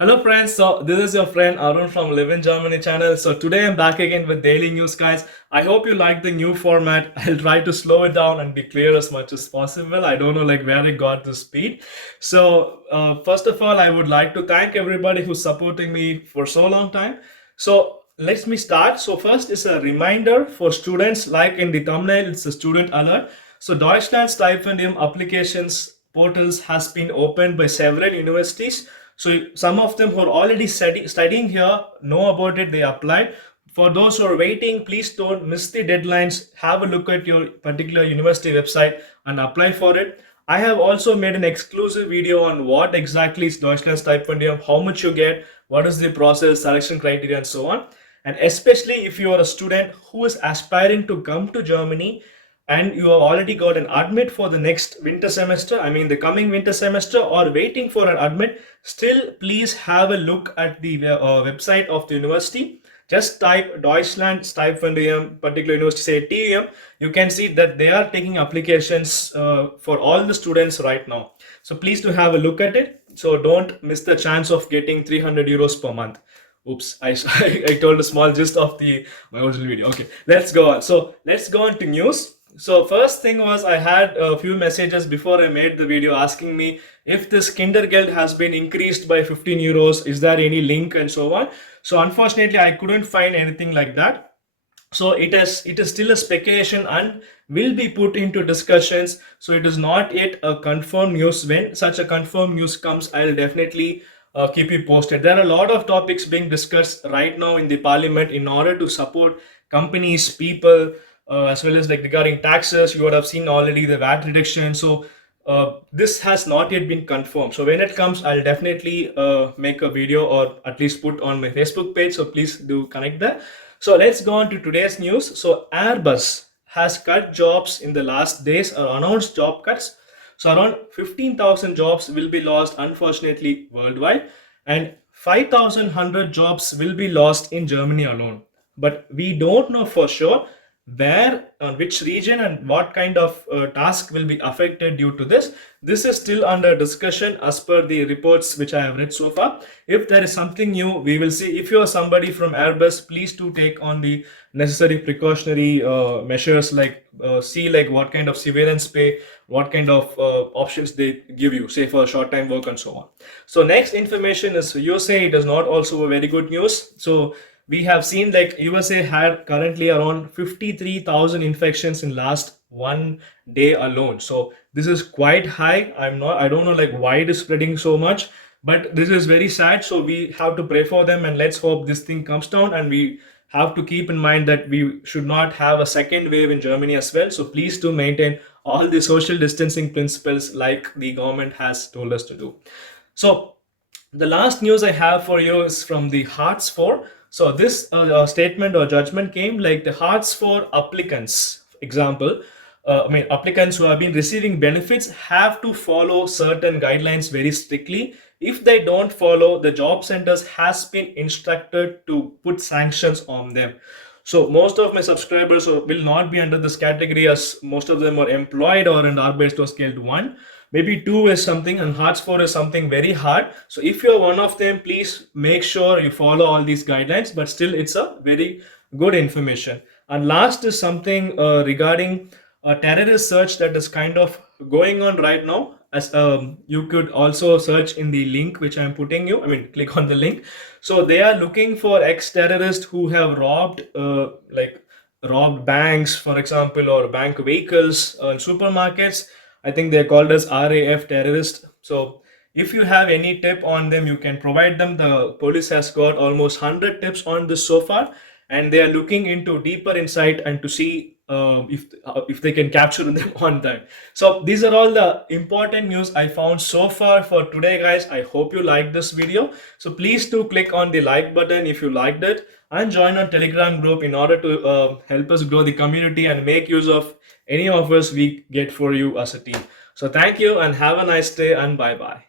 Hello friends, so this is your friend Arun from LiveinGermany channel. So today I'm back again with daily news guys. I hope you like the new format. I'll try to slow it down and be clear as much as possible. I don't know like where I got the speed. So first of all, I would like to thank everybody who's supporting me for so long time. So let me start. So first is a reminder for students, like in the thumbnail, it's a student alert. So Deutschland Stipendium applications portals has been opened by several universities. So some of them who are already studying here know about it, they applied. For those who are waiting, please don't miss the deadlines. Have a look at your particular university website and apply for it. I have also made an exclusive video on what exactly is Deutschland Stipendium, how much you get, what is the process, selection criteria, and so on. And especially if you are a student who is aspiring to come to Germany and you have already got an admit for the next winter semester, I mean the coming winter semester, or waiting for an admit, still please have a look at the website of the university. Just type Deutschland Stipendium, particular university, say TUM. You can see that they are taking applications for all the students right now. So please do have a look at it. So don't miss the chance of getting 300 euros per month. Oops, I told a small gist of my original video. Okay, let's go on. So let's go on to news. So first thing was I had a few messages before I made the video asking me if this Kindergeld has been increased by 15 euros, is there any link and so on. So unfortunately, I couldn't find anything like that. So it is still a speculation and will be put into discussions. So it is not yet a confirmed news. When such a confirmed news comes, I'll definitely keep you posted. There are a lot of topics being discussed right now in the parliament in order to support companies, people, as well as like regarding taxes. You would have seen already the VAT reduction. So this has not yet been confirmed. So when it comes, I'll definitely make a video or at least put on my Facebook page. So please do connect there. So let's go on to today's news. So Airbus has cut jobs in the last days or announced job cuts. So around 15,000 jobs will be lost, unfortunately, worldwide, and 5,100 jobs will be lost in Germany alone. But we don't know for sure where, on which region, and what kind of task will be affected due to this. This is still under discussion as per the reports which I have read so far. If there is something new, we will see. If you are somebody from Airbus, please do take on the necessary precautionary measures, like see like what kind of severance pay, what kind of options they give you, say for short time work and so on. So next information is USA. It is not also a very good news. So we have seen like USA had currently around 53,000 infections in last one day alone. So this is quite high. I don't know like why it is spreading so much, but this is very sad. So we have to pray for them and let's hope this thing comes down. And we have to keep in mind that we should not have a second wave in Germany as well. So please do maintain all the social distancing principles like the government has told us to do. So the last news I have for you is from the Hearts for. So this statement or judgment came like the Hearts for applicants. Example, applicants who have been receiving benefits have to follow certain guidelines very strictly. If they don't follow, the job centers has been instructed to put sanctions on them. So most of my subscribers will not be under this category, as most of them are employed or in Arbeitslos scale 1. Maybe 2 is something, and Hearts 4 is something very hard. So if you're one of them, please make sure you follow all these guidelines, but still it's a very good information. And last is something regarding a terrorist search that is kind of going on right now. As you could also search in the link which I'm putting you, click on the link. So they are looking for ex-terrorists who have robbed banks, for example, or bank vehicles, supermarkets. I think they're called as RAF terrorists. So if you have any tip on them, you can provide them. The police has got almost 100 tips on this so far, and they are looking into deeper insight and to see if they can capture them on that. So these are all the important news I found so far for today, guys. I hope you liked this video. So please do click on the like button if you liked it, and join our Telegram group in order to help us grow the community and make use of any offers we get for you as a team. So thank you and have a nice day, and bye bye.